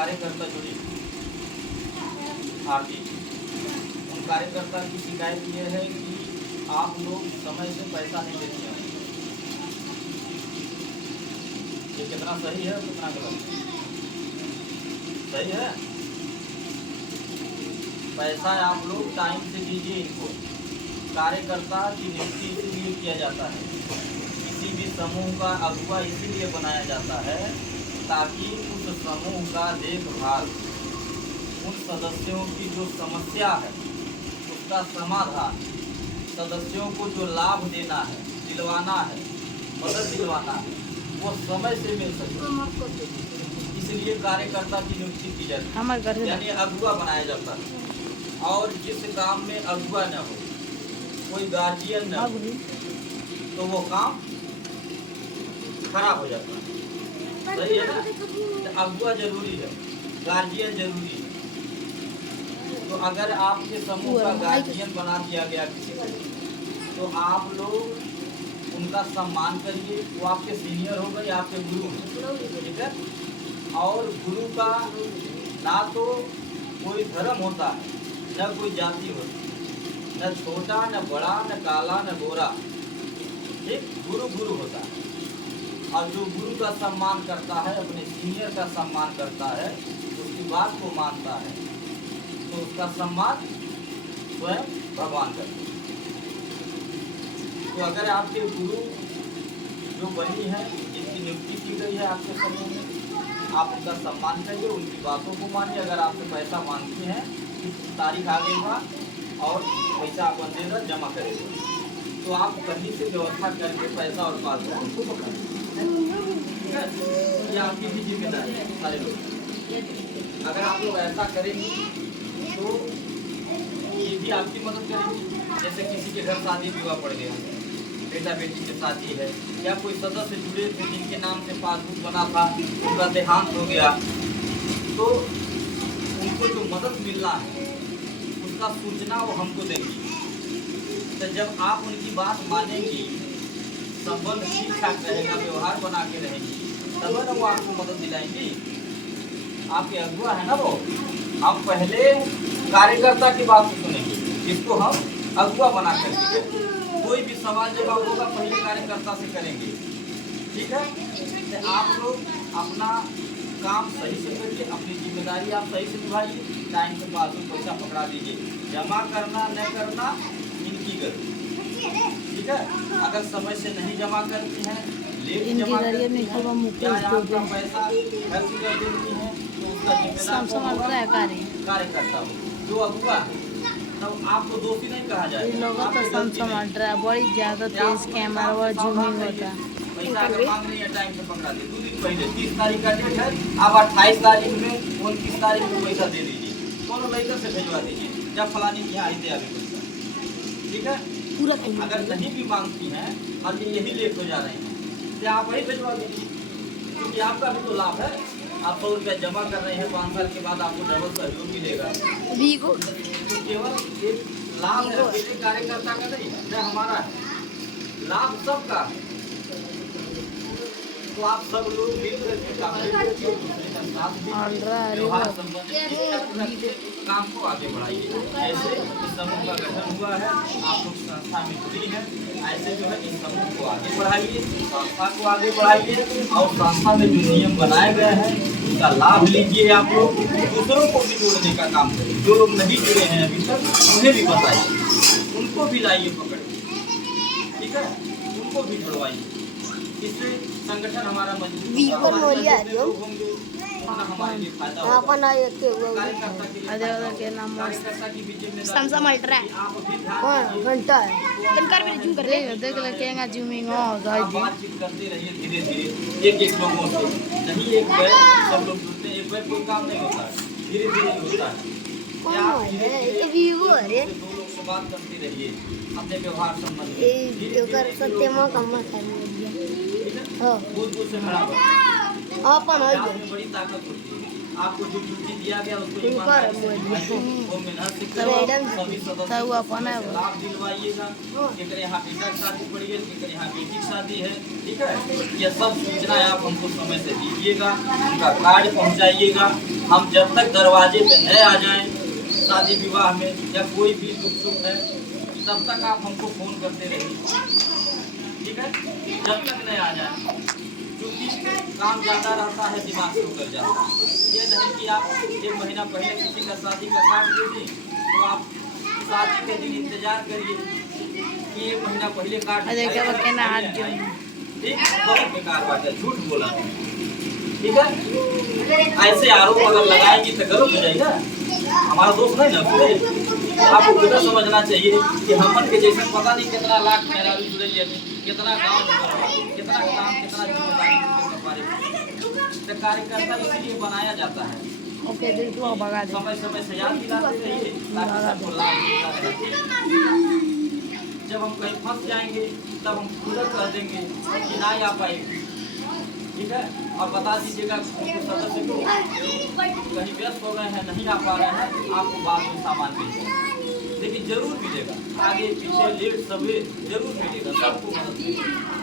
कार्यकर्ता जुड़ी आरती, उन कार्यकर्ता की शिकायत ये है कि आप लोग समय से पैसा नहीं देते हैं। ये कितना सही है, कितना गलत है? सही है। पैसा आप लोग टाइम से दीजिए इनको। कार्यकर्ता की नियुक्ति इसीलिए किया जाता है, किसी भी समूह का अगुवा इसीलिए बनाया जाता है ताकि उस समूह का देखभाल, उन सदस्यों की जो समस्या है उसका समाधान, सदस्यों को जो लाभ देना है, दिलवाना है, मदद दिलवाना है, वो समय से मिल सके, इसलिए कार्यकर्ता की नियुक्ति की जाती है, यानी अगुवा बनाया जाता है। और जिस काम में अगुवा न हो, कोई गार्जियन न हो, तो वो काम खराब हो जाता है। सही है ना? तो अगुवा जरूरी है, गार्जियन जरूरी है। तो अगर आपके समूह का गार्जियन बना दिया गया किसी को, तो आप लोग उनका सम्मान करिए। वो आपके सीनियर हो गए, आपके गुरु हैं, ठीक है? और गुरु का ना तो कोई धर्म होता है, न कोई जाति होती, न छोटा न बड़ा, न काला न गोरा, ठीक? गुरु गुरु होता है। और जो गुरु का सम्मान करता है, अपने सीनियर का सम्मान करता है, उसकी बात को मानता है, तो उसका सम्मान स्वयं भगवान करते हैं। तो अगर आपके गुरु जो बनी है, जिनकी नियुक्ति की गई है आपके समूह में, आप उनका सम्मान करिए, उनकी बातों को मानिए। अगर आपसे पैसा मांगती हैं, तारीख आ गई बा और पैसा आप देगा, जमा करेगा, तो आप कहीं से व्यवस्था करके पैसा और पासबुक उनको पकड़ा, ठीक है? ये आपकी भी जिम्मेदारी है सारे लोग। अगर आप लोग ऐसा करेंगे तो ये भी आपकी मदद करेंगी। जैसे किसी के घर शादी विवाह पड़ गया, बेटा बेटी की शादी है, या कोई सदस्य जुड़े थे जिनके नाम से पासबुक बना था, उनका देहांत हो गया, तो उनको जो मदद मिलना है उसका सूचना वो हमको देंगी। तो जब आप उनकी बात मानेंगी, संबंध ठीक ठाक रहेगा, व्यवहार बना के रहेंगी, तब ना वो आपको मदद दिलाएंगी। आपके अगुआ है ना वो, हम पहले कार्यकर्ता की बात सुनेंगे, जिसको हम अगुआ बना करके कोई भी सवाल जवाब होगा पहले कार्यकर्ता से करेंगे, ठीक है? तो आप लोग अपना काम सही से करिए, अपनी जिम्मेदारी आप सही से निभाइए, टाइम से पासबुक पैसा पकड़ा दीजिए। जमा करना न करना इनकी गलती, ठीक है? अगर समय से नहीं जमा करती हैं, लेट जमा करती हैं, या आपका पैसा खर्च कर देती हैं, तो उसका जिम्मेदार कार्यकर्ता हो, जो अगुआ है। तब आपको दोषी नहीं कहा जाएगा। बड़ी ज्यादा तेज कैमरा और जूमिंग होता है। पैसा अगर मांग रही है टाइम से पकड़ा दे, 2 दिन पहले 30 तारीख का डेट है, आप 28 तारीख में 29 तारीख को पैसा दे दीजिए, दोनों लेकर से भिजवा दीजिए, जब फलानी की यहाँ दे आगे पैसा, ठीक है? पूरा अगर नहीं भी मांगती हैं और यही लेट हो जा रहे हैं, तो आप वही भिजवा दीजिए, क्योंकि आपका भी तो लाभ है। आप 100 रुपया जमा कर रहे हैं, 5 साल के बाद आपको डबल सहयोग मिलेगा। तो केवल एक लाभ है, अकेले कार्यकर्ता का नहीं है, हमारा है, लाभ सबका है। तो आप सब लोग मिलकर के काम काम को आगे बढ़ाइए। ऐसे इस समूह का गठन हुआ है, आप लोग संस्था में जुड़ी हैं, ऐसे जो है इस समूह को आगे बढ़ाइए, संस्था को आगे बढ़ाइए, और संस्था में जो नियम बनाए गए हैं उसका लाभ लीजिए। आप लोग दूसरों को भी जोड़ने का काम करिए, जो लोग नहीं जुड़े हैं अभी तक उन्हें भी बताइए, उनको भी लाइए पकड़, ठीक है? उनको भी जुड़वाइए, इससे संगठन हमारा मजबूत होंगे, हमारे लिए फायदा होगा। कार्यकर्ता की भी जिम्मेदारी आप भी बातचीत करते रहिए धीरे धीरे, एक लोगों से नहीं, एक बैग सब लोग जुड़ते हैं, एक बैग कोई काम नहीं होता है, धीरे धीरे होता है। दो लोग से बात करते रहिए, अपने व्यवहार संबंध बूझ से बराबर बड़ी ताकत होती है। आपको जो ड्यूटी दिया गया उसको ईमानदारी से निभाइए, वो मेहनत से करिए, सभी सदस्यों को समय से लाभ दिलवाइएगा। केकर यहाँ बेटा की शादी पड़ी है, केकर यहाँ बेटी की शादी है, ठीक है। ये सब सूचनाएं आप हमको समय से दीजिएगा, उनका कार्ड पहुँचाइएगा। हम जब तक दरवाजे पे न आ जाएं शादी विवाह में या कोई भी दुख सुख है, तब तक आप हमको फोन करते रहिए, ठीक है। जब तक नहीं आ जाए, क्योंकि काम ज़्यादा रहता है, दिमाग से उतर जाता है। ये नहीं कि आप 1 महीना पहले किसी का शादी का कार्ड दे दें तो आप शादी के दिन इंतजार करिए कि 1 महीना पहले कार्ड ठीक, बहुत बेकार बात है, झूठ बोला, ठीक है। ऐसे आरोप अगर लगाएंगी तो गलत हो जाएगा, हमारा दोस्त नहीं ना पूरे। आपको खुद समझना चाहिए कि हमन के जैसे पता नहीं कितना लाख मेहरारू जुड़े हैं, कितना गाँव कितना काम, कितना जिम्मेदारी तो कार्यकर्ता इसलिए बनाया जाता है। समय समय से याद दिलाते रहिए ताकि सबको लाभ मिलता रहे। जब हम कहीं फंस जाएंगे तब हम खुद कह देंगे कि नहीं आ पाएगी, ठीक है। और बता दीजिएगा सदस्य को कहीं व्यस्त हो गए हैं, नहीं आ पा रहे हैं, आपको बाद में सामान मिलेगा, लेकिन जरूर मिलेगा, आगे पीछे लेट सवेरे जरूर मिलेगा, सबको मदद मिलेगी।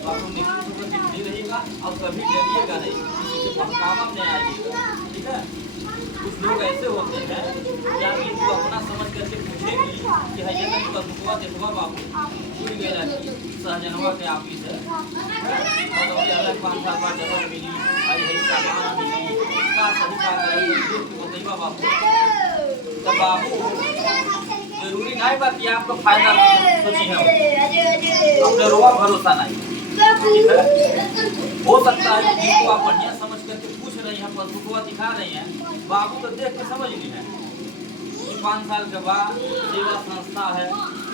आपको निश्चित होकर जिंदगी रहिएगा और कभी डरिएगा नहीं, किसी के बहकावा में आइएगा, ठीक है। कुछ लोग ऐसे होते हैं कि आप इनको अपना समझ करके पूछेंगी कि है ये नहीं बंदुकवा देखवा बाबू भूल गए सहजनवा के ऑफिस है और अलग 5 साल बाद जबर मिली आई है सामान मिली का सही का करेंगे बताइए बाबू। तो बाबू जरूरी नहीं बा कि आपको फायदा सोची है, अपने रोआ भरोसा नहीं, ठीक है। हो सकता है कि आप बढ़िया समझ करके पूछ रही हैं, बंदूकवा दिखा रही हैं, बाबू तो देख के समझ ली है कि 5 साल के बाद सेवा संस्था है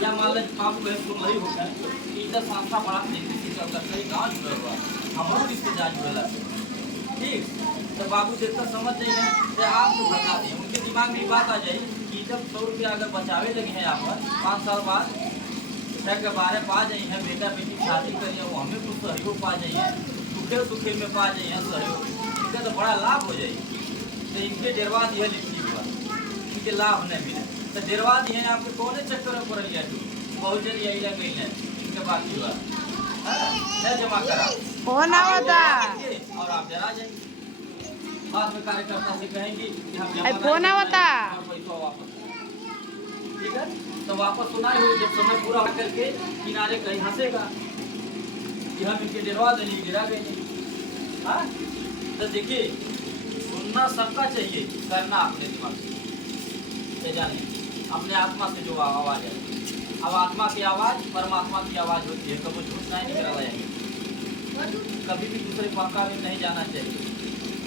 या मान लीजिए बाबू है सुन रही होता है इधर संस्था बड़ा तेजी से सही गाँव जुड़ा हुआ हमारे रिश्तेदार जुड़ा, ठीक। तो बाबू देखकर समझ रही है तो आप तो बता दें, उनके दिमाग में बात आ जाए कि जब 100 रुपया अगर बचावे लगे हैं आप 5 साल बाद के बारे पा जाइए हैं, बेटा बेटी शादी करिए वो हमें कुछ सहयोग पा जाइए, सुखे सुखे में पा जाइए सहयोग, इनका तो बड़ा लाभ हो जाएगी। तो इनके डेरवा दिए लिखी हुआ इनके लाभ नहीं मिले तो डेरवा दिए आपके कौन चक्कर में पड़ लिया बहुत जल्द यही लग गई है इनके बाकी हुआ नहीं जमा करा फोन आवता और आप डरा जाएंगे, बाद में कार्यकर्ता से कहेंगे कि हम फोन आवता पैसा वापस, ठीक है। तो वापस सुनाए हुए जब समय पूरा करके किनारे कहीं हंसेगा कि हम इनके डरवा देंगे गिरा गए। हाँ तो देखिए सुनना सबका चाहिए, करना अपने दिमाग से जाने अपने आत्मा से जो आवाज़ है। अब आत्मा की आवाज़ परमात्मा की आवाज़ होती है, कभी झूठ नहीं निकला जाएंगे, कभी भी दूसरे पंखा में नहीं जाना चाहिए।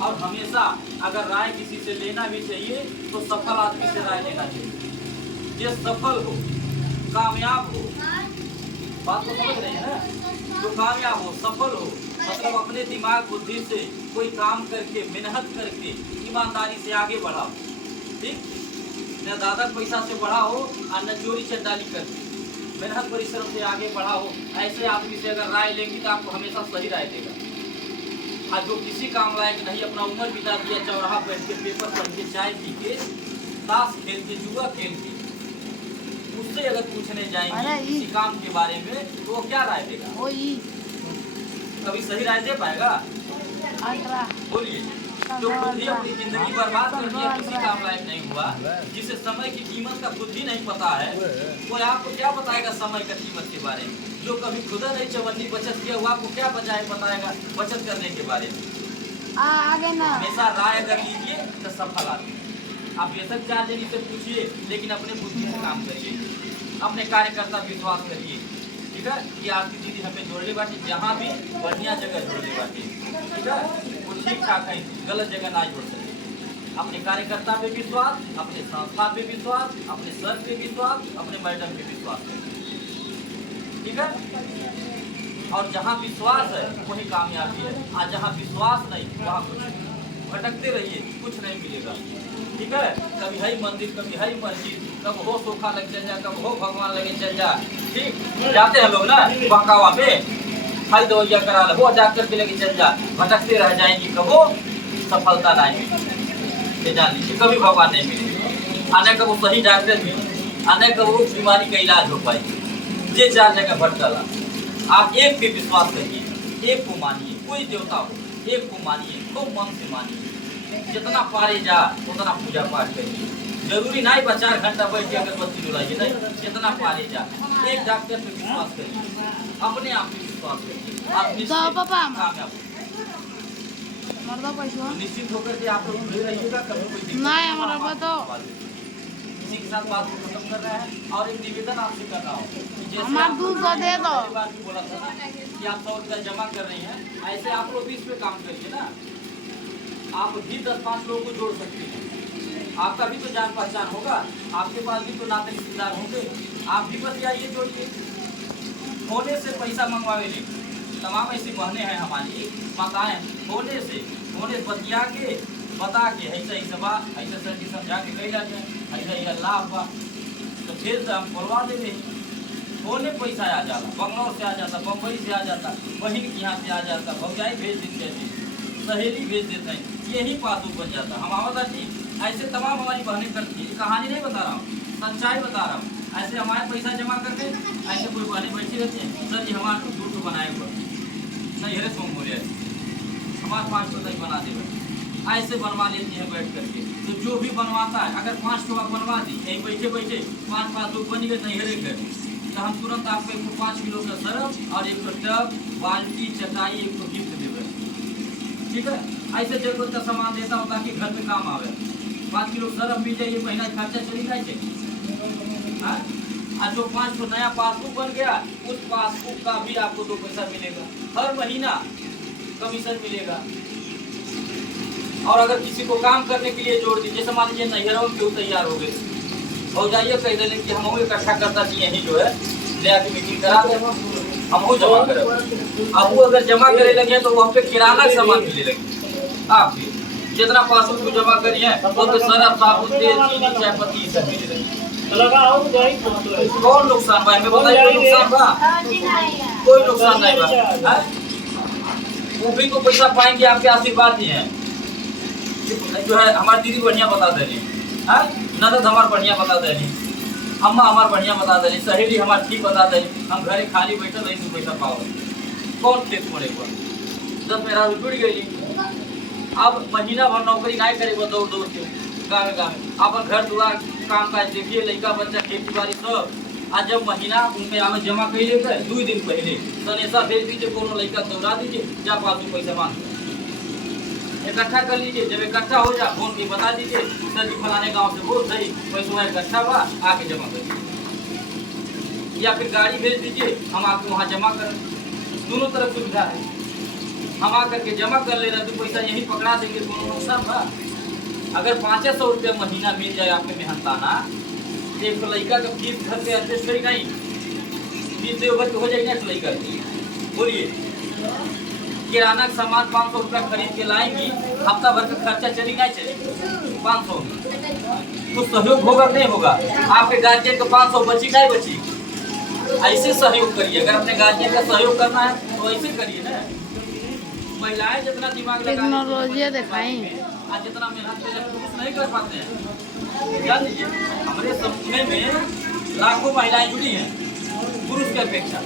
और हमेशा अगर राय किसी से लेना भी चाहिए तो सफल आदमी से राय लेना चाहिए, ये सफल हो कामयाब हो, बात को समझ रहे हैं ना, जो कामयाब हो सफल हो मतलब अपने दिमाग बुद्धि से कोई काम करके मेहनत करके ईमानदारी से आगे बढ़ाओ, ठीक। न दादा पैसा से बढ़ाओ और न चोरी चंडाली करके मेहनत परिश्रम से आगे बढ़ाओ। ऐसे आदमी से अगर राय लेंगी तो आपको हमेशा सही राय देगा। और जो किसी काम लायक नहीं अपना उम्र बिता दिया चौराहा बैठ के पेपर पढ़ के चाय पी के ताश खेल के जुआ खेल के, उससे अगर पूछने जाएंगे किसी काम के बारे में तो वो क्या राय देगा, कभी सही राय दे पाएगा? बोलिए। जो खुद ही अपनी जिंदगी बर्बाद कर दिया किसी काम लायक नहीं हुआ, जिसे समय की कीमत का खुद ही नहीं पता है, वो आपको क्या बताएगा समय का कीमत के बारे में? जो कभी खुदा नहीं चवन्नी बचत किया हुआ आपको क्या बताएगा बचत करने के बारे में? आगे ना हमेशा राय अगर लीजिए तो सफल आदमी। आप बेशक 4 जनी से पूछिए लेकिन अपने बुद्धि से काम करिए, अपने कार्यकर्ता विश्वास करिए, ठीक है। ये आपकी दीदी हमें जोड़ने बाटी जहाँ भी बढ़िया जगह जोड़ने बाटी, ठीक है। वो ठीक ठाक है, गलत जगह ना जोड़ सके। अपने कार्यकर्ता पे विश्वास, अपने संस्था पे विश्वास, अपने सर पे विश्वास, अपने मैडम पे विश्वास, ठीक है। और जहाँ विश्वास है वही कामयाबी है, और जहाँ विश्वास नहीं वहाँ कुछ भटकते रहिए, कुछ नहीं मिलेगा, ठीक है। कभी है मंदिर, कभी है मस्जिद, कब हो सोखा लग चल जा, कब हो भगवान लगे चल जा, ठीक। जाते हैं लोग ना बहकावा पे, खाली दवाइया करा लो, वो डॉक्टर के लेके चल जा, भटकते रह जाएंगे, कब हो सफलता नहीं मिली, ये जान लीजिए, कभी भगवान नहीं मिले। आने का वो सही डॉक्टर भी, आने का वो बीमारी का इलाज हो पाए, ये जानने का भटकला। आप एक पे विश्वास करिए, एक को मानिए, कोई देवता हो एक को मानिए, खूब मन से मानिए, जितना पारे जा उतना पूजा पाठ करिए। जरूरी नहीं 4 घंटा बैठ के अगरबत्ती डुलाइए, नहीं, जितना पारे जा। एक डॉक्टर पे विश्वास करिए, अपने आप पे विश्वास करिए, आप निश्चित कामयाब हो। निश्चित होकर के आप लोग जुड़े रहिएगा, कभी कोई दिक्कत नहीं हमारा बताओ इसी के साथ बात को खत्म कर रहे हैं। और एक निवेदन आपसे कर रहा हूँ, हमारा दूध को दे दो। बात भी बोला था ना कि आप 100 रुपया जमा कर रही हैं, ऐसे आप लोग भी इस पे काम करिए ना। आप भी 10-5 लोगों को जोड़ सकते हैं, आपका भी तो जान पहचान होगा, आपके पास भी तो नाते रिश्तेदार होंगे, आप भी बतियाइए, जोड़िए। होने से पैसा मंगवावे नहीं, तमाम ऐसी बहनें हैं हमारी माताएं, होने से बतिया के बता के ऐसा ही सबा ऐसा सर जी समझा के कही जाते हैं, ऐसा ही अल्लाह बा, तो फिर से हम बोलवा देते हैं। होने पैसा आ जाता, बंगलौर से आ जाता, बम्बई से आ जाता, बहन के यहाँ से आ जाता, भौजाई भेज देते हैं, सहेली भेज देते हैं, यही पासबुक बन जाता। हम आवत जी ऐसे तमाम हमारी बहनें करती है, कहानी नहीं बता रहा हूँ, सच्चाई बता रहा हूँ। ऐसे हमारे पैसा जमा करके ऐसे कोई बहनें बैठी रहती हैं, सर जी हमारे दूर तो बनाए हुआ नहीं, हरे सोम बोले हमारे 500 तक बना दे, ऐसे बनवा लेती हैं बैठ करके। तो जो भी बनवाता है, अगर 500 आप बनवा दी, यहीं बैठे बैठे 5 पासबुक बन गए नहीं हरे घर, तो हम तुरंत आपको 5 किलो का सरफ और 1 टब, बाल्टी, चटाई, 1 गिफ्ट देवे, ठीक है। ऐसे जरूरत का सामान देता हूँ ताकि घर में काम आवे। 5 किलो सरफ मिल जाए, महीना खर्चा चली जाए। जो 500 नया पासबुक बन गया, उस पासबुक का भी आपको 2 पैसा मिलेगा, हर महीना कमीशन मिलेगा। और अगर किसी को काम करने के लिए जोड़ दीजिए, समझ लीजिए नैहरों के तैयार हो गए, हो जाइए कह देने कि हम इकट्ठा करता चाहिए, यही जो है ले आके मीटिंग करा दे, हम वो जमा करें। अब वो अगर जमा करे लगे तो वहाँ पे किराना का सामान मिले लगे। आप भी जितना पासबुक को जमा करिए वो तो सरफ, साबुन, तेल, चीनी, चाय पत्ती सब मिले लगे। कौन नुकसान बा हमें बताइए, कोई नुकसान बा? कोई नुकसान नहीं बा, वो भी तो पैसा पाएंगे, आपके आशीर्वाद ही है। जो है हमारी दीदी बढ़िया बता दे रही है, ननद हमार बढ़िया बता दे रही, अम्मा हमार बढ़िया बता दे रही, सहेली हमार ठीक बता दे रही। हम घरे खाली बैठे रही तो पैसा पाओ, कौन खेत मोड़े पर जब मेरा जुड़ गई। अब महीना भर नौकरी नहीं करे, दौड़ दौड़ के गाँव गाँव अपन घर दुआर काम काज देखिए, लड़का बच्चा खेती बाड़ी सब। आज जब महीना उनके यहाँ जमा कर लेते 2 दिन पहले सनेसा भेज दीजिए, कोनो लड़का दौड़ा दीजिए, जा पासबुक पैसा मांग इकट्ठा कर लीजिए। जब इकट्ठा हो जाए फोन के बता दीजिए, सर जी फलाने गांव से बोल सही पैसा इकट्ठा हुआ, आके जमा कर दीजिए, या फिर गाड़ी भेज दीजिए, हम आपको वहाँ जमा कर, दोनों तरफ सुविधा है। हम आकर के जमा कर ले रहे तो पैसा यही पकड़ा देंगे, कोनो नुकसान था। अगर 500 रुपया महीना मिल जाए आपके मेहनताना, एक लड़का का फीस घर पे एडजस्ट करी नहीं, फीस दे के हो जाएगा लड़का की, बोलिए। किराना का सामान 500 रुपया खरीद के लाएंगी, हफ्ता भर का खर्चा चली नहीं चली 500 कुछ सहयोग होगा नहीं होगा? आपके गार्जियन को 500 बची नहीं बची? ऐसे सहयोग करिए, अगर अपने गार्जियन का सहयोग करना है तो ऐसे करिए ना। महिलाएं जितना दिमाग टेक्नोलॉजी दिखाई, आज जितना मेहनत पुरुष नहीं कर पाते हैं। जान लीजिए हमारे समूह में लाखों महिलाएं जुड़ी हैं पुरुष की अपेक्षा।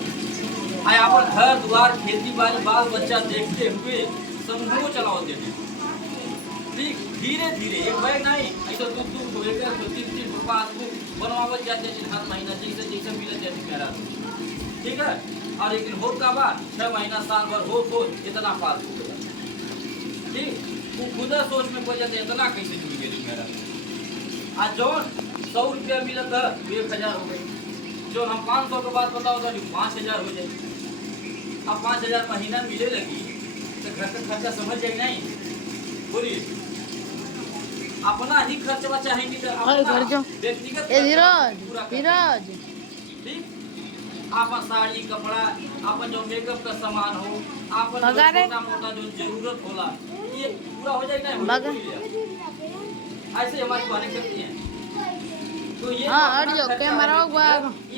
अपन घर द्वार, खेती बाड़ी, बाल बच्चा देखते हुए समूह चलाते हैं। ठीक धीरे धीरे, एक बैग नहीं, ऐसा 2-2 3-3 पासबुक बनवावत जाते हैं हर महीना, जैसे जैसे मिले जैसे मेरा, ठीक है। और एक दिन हो का बाद 6 महीना साल भर हो इतना पासबुक, ठीक। वो खुद सोच में पड़ जाते इतना कैसे जुड़ गए मेरा। आज जो 100 रुपया मिला था 1000 हो गई, जो हम 500 के बाद बताओ था 5000 हो जाए। अब 5000 महीना मिले लगी तो घर का खर्चा समझ जाए नहीं, बोलिए। अपना ही खर्च चाहेंगे तो व्यक्तिगत ठीक। आपन साड़ी कपड़ा, आपन जो मेकअप का सामान हो, आपन छोटा मोटा जो जरूरत होला, ये पूरा हो जाए ना। ऐसे हमारी बहनें करती हैं, तो ये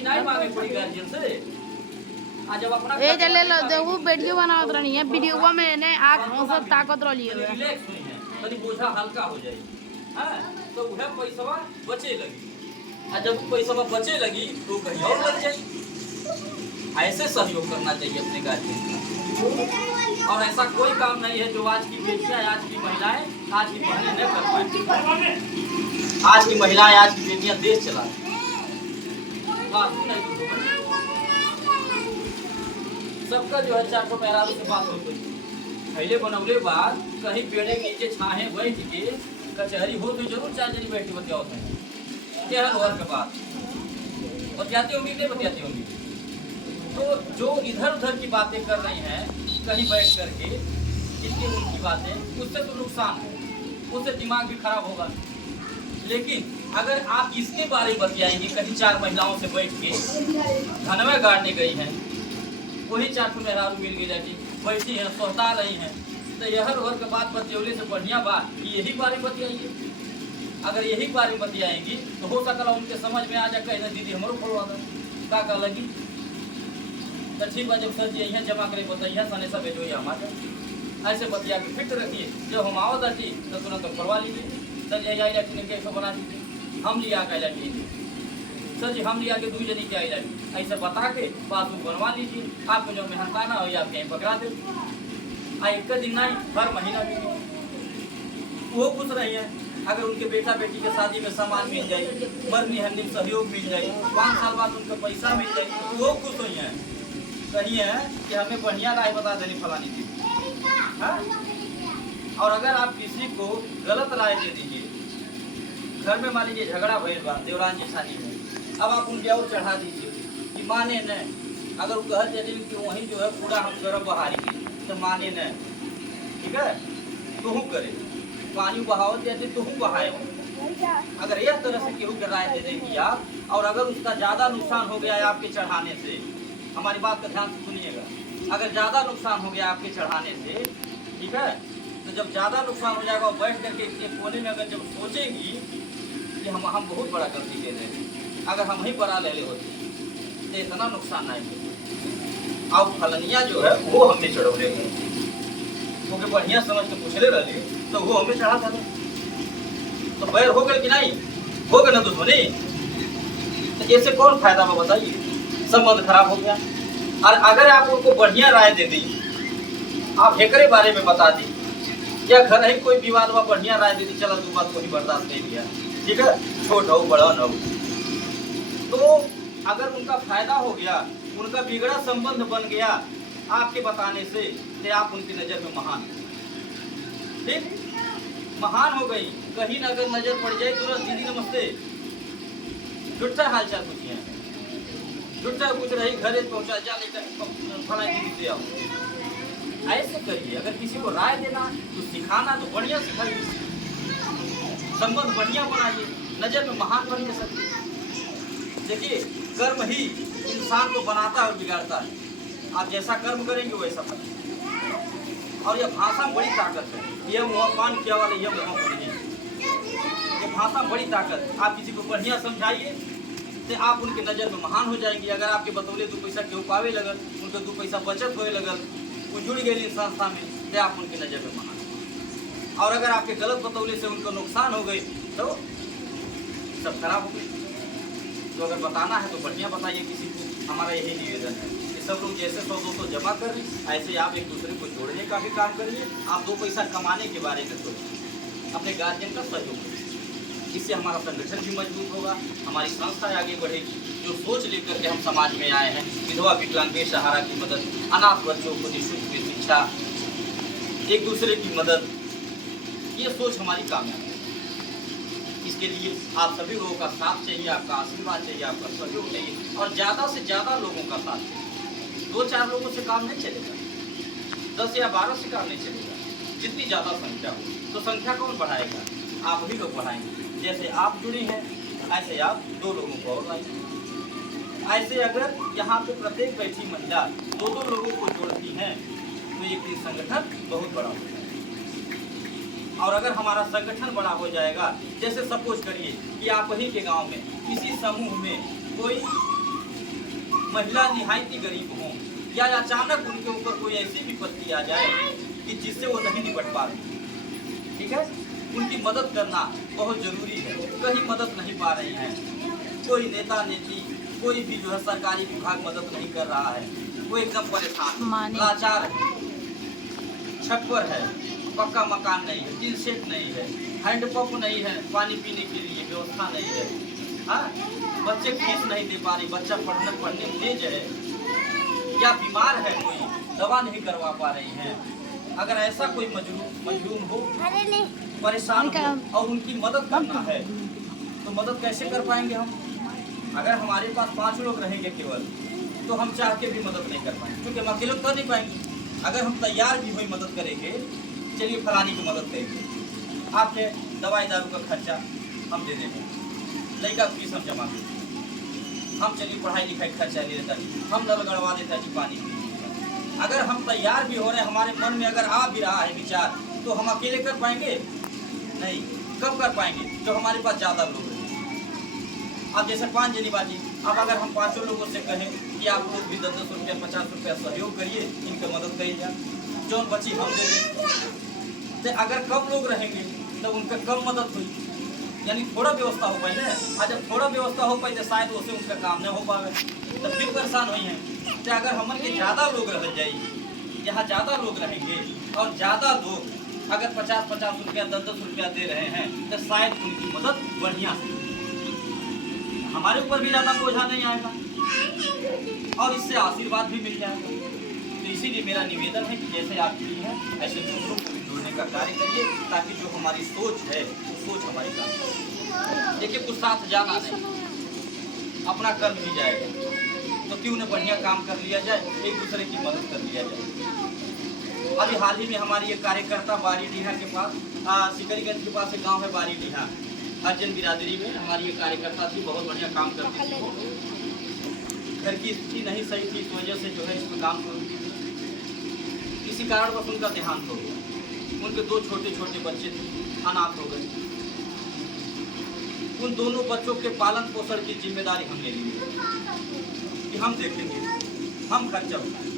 नहीं मांगे पड़ी गार्जियन से। आज जब अपना ए चले लो देखो वीडियो बनावत रहनी है वीडियो में आँख सब ताकत रही है रिलैक्स हुई है तनी बोझा हल्का हो जाए हां तो वह पैसा बचे लगी और जब पैसा बचे लगी तो कहीं और लग जाए। ऐसे सहयोग करना चाहिए अपने गार्जियन का। और ऐसा कोई काम नहीं है जो आज की बेटियां आज की महिलाएं आज की बहनें न कर पाए। आज की महिलाएं आज की बेटियां देश चला सबका जो है 400 पैरारों से बात हो गई। पहले बनौले बाद कहीं पेड़े के नीचे छाहे बैठ के कचहरी हो तो जरूर 4 जनी बैठी बतियाओ थे क्या और के बाद बतियाती होंगी नहीं बतियाती होंगी। तो जो इधर उधर की बातें कर रही हैं कहीं बैठ करके इसकी उनकी बातें उससे तो नुकसान है उससे दिमाग भी खराब होगा। लेकिन अगर आप इसके बारे में बतियाएंगे कहीं 4 महिलाओं से बैठ के धनवे गाड़ने गई हैं वही 4 मेहरारू मिल गई जाती बैठी हैं सोहता रही हैं तो यहर ओहर के बात बतियौले से बढ़िया बात यही बारे में बतियाइए। अगर यही बारे में बतियाएंगी तो हो सकता उनके समझ में आ जाए कहीं दीदी हमारो खोलवा दो का लगी तो ठीक है जब सर जी यहाँ जमा करे बताइए सने सब भेजो हमारे ऐसे बतिया के फिट रखिए जब हम आओ दर्जी तो तुरंत करवा लीजिए सर जी आई लाठी कैसे बना दीजिए हम लिया के लाठी सर जी हम लिया के 2 जनी के आई लाठी ऐसे बता के पासबुक बनवा लीजिए आपको जो मेहनताना हो आप कहीं पकड़ा दे एक दिन नहीं हर महीना भी वो खुश रही है। अगर उनके बेटा बेटी के शादी में सामान मिल जाए मरनी हरनी सहयोग मिल जाए 5 साल बाद उनका पैसा मिल जाए तो वो खुश हुई है कही है कि हमें बढ़िया राय बता देनी फलानी चीज। और अगर आप किसी को गलत राय दे दीजिए घर में मान लीजिए झगड़ा भइल बा देवरान जी शादी में अब आप उनके और चढ़ा दीजिए कि माने न अगर वो कह दे कि वहीं जो है पूरा हम गर्म बहारी तो माने न ठीक है तो करे पानी बहाओ जैसे तो बहाए। अगर यह तरह से केहू के राय दे देंगी आप और अगर उसका ज़्यादा नुकसान हो गया है आपके चढ़ाने से हमारी बात का ध्यान से सुनिएगा अगर ज़्यादा नुकसान हो गया आपके चढ़ाने से ठीक है तो जब ज़्यादा नुकसान हो जाएगा और बैठ करके एक कोने में अगर जब सोचेंगी कि हम बहुत बड़ा गलती दे रहे हैं अगर हम ही बड़ा ले ले होते तो इतना नुकसान नहीं होता। अब फलनिया जो है वो हमने चढ़ौले क्योंकि बढ़िया समझ के पूछले रहे तो वो हमें चढ़ा था तो बैर हो गए कि नहीं हो गए ना दुश्मनी तो ऐसे कौन फायदा में बताइए संबंध खराब हो गया। और अगर आप उनको बढ़िया राय दे दी आप हेकरे बारे में बता दी या घर ही कोई विवाद में बढ़िया राय दे दी चलो तू बात कोई बर्दाश्त नहीं किया ठीक है छोट हो बड़ा न हो तो अगर उनका फायदा हो गया उनका बिगड़ा संबंध बन गया आपके बताने से तो आप उनकी नज़र में महान ठीक महान हो गई। कहीं ना अगर नजर पड़ जाए तुरंत दीदी नमस्ते झूठा हाल चाल पूछिए झूठा पूछ रही घरे पहुंचा जा लेकर फला दीदी दे आओ ऐसे करिए। अगर किसी को राय देना तो सिखाना तो बढ़िया सिखाइए संबंध बढ़िया बनाइए नजर में महान बनिए सब। देखिए कर्म ही इंसान को बनाता है और बिगाड़ता है। आप जैसा कर्म करेंगे वैसा फल। और यह भाषा में बड़ी ताकत है यह मुँह पान किया वाले यह मुँह पर नहीं ये भाषा में बड़ी ताकत। आप किसी को बढ़िया समझाइए तो आप उनके नज़र में महान हो जाएंगे। अगर आपके बतौले 2 पैसा केहू पावे लगल उनको 2 पैसा बचत होए लगल वो जुड़ गए इन संस्था में तो आप उनके नज़र में महान। और अगर आपके गलत बतौले से उनको नुकसान हो गए तो सब खराब हो गए। तो अगर बताना है तो बढ़िया बताइए किसी को। हमारा यही निवेदन है कि सब लोग जैसे 100-200 जमा कर रहे ऐसे आप एक दूसरे को जोड़ने का भी काम करिए। आप 2 पैसा कमाने के बारे में सोचिए अपने गार्जियन का सहयोग करिए। इससे हमारा संगठन भी मजबूत होगा हमारी संस्था आगे बढ़ेगी। जो सोच लेकर के हम समाज में आए हैं विधवा विकलांग बेसहारा की मदद अनाथ बच्चों को निःशुल्क की शिक्षा एक दूसरे की मदद ये सोच हमारी कामयाब है। इसके लिए आप सभी लोगों का साथ चाहिए आपका आशीर्वाद चाहिए आपका सहयोग चाहिए और ज़्यादा से ज़्यादा लोगों का साथ चाहिए। 2-4 लोगों से काम नहीं चलेगा 10 या 12 से काम नहीं चलेगा। जितनी ज़्यादा संख्या हो तो संख्या कौन बढ़ाएगा आप ही लोग बढ़ाएंगे। जैसे आप जुड़े हैं ऐसे आप 2 लोगों को और लाएंगे। ऐसे अगर यहाँ पे प्रत्येक बैठी महिला 2-2 लोगों को जोड़ती हैं तो एक दिन संगठन बहुत बड़ा हो जाएगा। और अगर हमारा संगठन बड़ा हो जाएगा जैसे सपोज करिए कि आप वहीं के गांव में किसी समूह में कोई महिला निहायती गरीब हों या अचानक उनके ऊपर कोई ऐसी विपत्ति आ जाए कि जिससे वो नहीं निपट पा रहे, ठीक है, उनकी मदद करना बहुत जरूरी है। कहीं मदद नहीं पा रही हैं, कोई नेता नेती कोई भी जो है सरकारी विभाग मदद नहीं कर रहा है, वो एकदम परेशान लाचार है, छप्पर है, पक्का मकान नहीं है, टिन शेड नहीं है, हैंडपंप नहीं है, पानी पीने के लिए व्यवस्था नहीं है, हाँ, बच्चे फीस नहीं दे पा रही, बच्चा पढ़ने में तेज है या बीमार है, कोई दवा नहीं करवा पा रही हैं। अगर ऐसा कोई मजलूम हो, परेशान हो और उनकी मदद करना है तो मदद कैसे कर पाएंगे हम? अगर हमारे पास 5 लोग रहेंगे केवल तो हम चाह के भी मदद नहीं कर पाएंगे, क्योंकि हम अकेले कर नहीं पाएंगे। अगर हम तैयार भी हुई मदद करेंगे, चलिए फलानी की मदद करेंगे, आपने दवाई दारू का खर्चा हम दे देंगे, लड़का फीस हम जमा देंगे, हम चलिए पढ़ाई लिखाई खर्चा ले लेता है, हम नल गड़वा देता है पानी। अगर हम तैयार भी हो रहे हैं, हमारे मन में अगर आ भी रहा है विचार, तो हम अकेले कर पाएंगे नहीं। कब कर पाएंगे? जब हमारे पास ज़्यादा लोग हैं। अब जैसे 5 जनी बाजी, अब अगर हम 5 लोगों से कहें कि आप लोग भी 10-10 रुपया 50 रुपया सहयोग करिए, इनकी मदद करिए, जो बची हम दे दें, तो अगर कम लोग रहेंगे तो उनका कम मदद हुई, यानी थोड़ा व्यवस्था हो पाई ना। और जब थोड़ा व्यवस्था हो पाई तो शायद उससे उनका काम नहीं हो पाए, तो फिर परेशान हुई हैं। तो अगर हमारे के ज़्यादा लोग रह जाएंगे, यहाँ ज़्यादा लोग रहेंगे और ज़्यादा लोग अगर 50-50 रुपया 10-10 रुपया दे रहे हैं, तो शायद उनकी मदद बढ़िया से, हमारे ऊपर भी ज़्यादा बोझा नहीं आएगा और इससे आशीर्वाद भी मिल जाएगा। तो इसीलिए मेरा निवेदन है कि जैसे आप की है ऐसे दूसरों को भी जोड़ने का कार्य करिए, ताकि जो हमारी सोच है वो सोच हमारी काम। देखिए, कुछ साथ जाना नहीं, अपना कर्म ही जाएगा, तो क्यों न बढ़िया काम कर लिया जाए, एक दूसरे की मदद कर लिया जाए। अभी हाल ही में हमारी एक कार्यकर्ता बारीडीहा के पास, सिकरीगंज के पास एक गांव है बारीडीहा, हरिजन बिरादरी में हमारी एक कार्यकर्ता थी, बहुत बढ़िया काम करती थी। घर की स्थिति नहीं सही थी, इस वजह से जो है इसमें काम शुरू की। किसी कारणवश उनका देहांत हो गया, उनके 2 छोटे छोटे बच्चे थे, अनाथ हो गए। उन दोनों बच्चों के पालन पोषण की जिम्मेदारी हम ले ली कि हम देखेंगे, हम खर्चा उठाएंगे।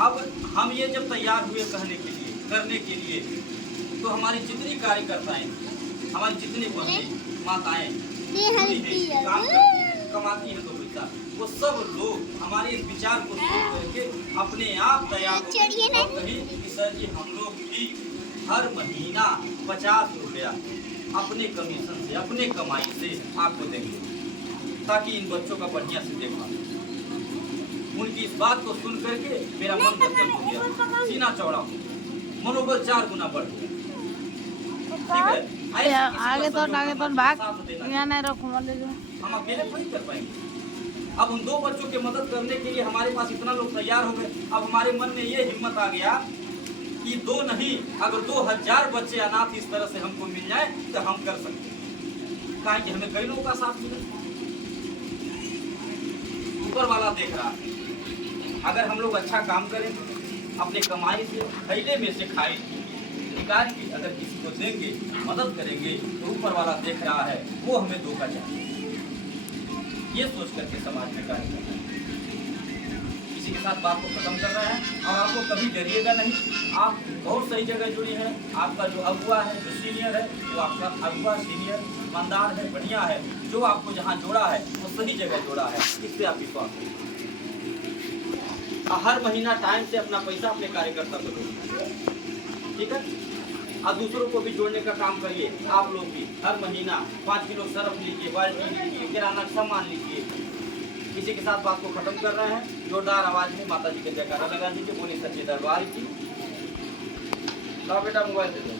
अब हम ये जब तैयार हुए कहने के लिए, करने के लिए, तो हमारी जितनी कार्यकर्ताएं, हमारी जितनी बहनें माताएं काम कमाती हैं 2 पैसा, वो सब लोग हमारे इस विचार को सोच करके अपने आप तैयार हो कहीं कि सर जी हम लोग भी हर महीना 50 रुपया अपने कमीशन से, अपने कमाई से आपको देंगे, ताकि इन बच्चों का बढ़िया से देखभाल। उनकी इस बात को सुन करके मेरा मन बदल हो गया, सीना चौड़ा हो, मनोबल 4 गुना बढ़ गया। ठीक है, आगे तो भाग यहाँ नहीं रखूँ, हम अकेले थोड़ी कर पाएंगे। अब उन 2 बच्चों की मदद करने के लिए हमारे पास इतना लोग तैयार हो गए। अब हमारे मन में ये हिम्मत आ गया कि 2 नहीं, अगर 2000 बच्चे अनाथ इस तरह से हमको मिल जाए तो हम कर सकते हैं, काहे कि हमें कई लोगों का साथ मिले। ऊपर वाला देख रहा है, अगर हम लोग अच्छा काम करें, अपने कमाई से थैले में से खाए निकाल के अगर किसी को देंगे, मदद करेंगे, तो ऊपर वाला देख रहा है, वो हमें धोखा चाहिए। ये सोच करके समाज में कार्य करना है। किसी के साथ बात को खत्म कर रहे हैं और आपको कभी डरिएगा नहीं, आप बहुत सही जगह जुड़ी हैं। आपका जो अगुआ है, जो सीनियर है, वो आपका अगुआ सीनियर ईमानदार है, बढ़िया है, जो आपको जहाँ जोड़ा है वो सही जगह जोड़ा है, इससे आप विश्वास करें। हर महीना टाइम से अपना पैसा अपने कार्यकर्ता को दो, ठीक है, और दूसरों को भी जोड़ने का काम करिए। आप लोग भी हर महीना 5 किलो सरफ लीजिए, बाल्टी लीजिए, किराना का सामान लीजिए। किसी के साथ बात को खत्म कर रहे हैं, जोरदार आवाज में माता जी के जयकारा लगा दीजिए, बोली सच्चे दरबार की। ला बेटा मोबाइल दे दो।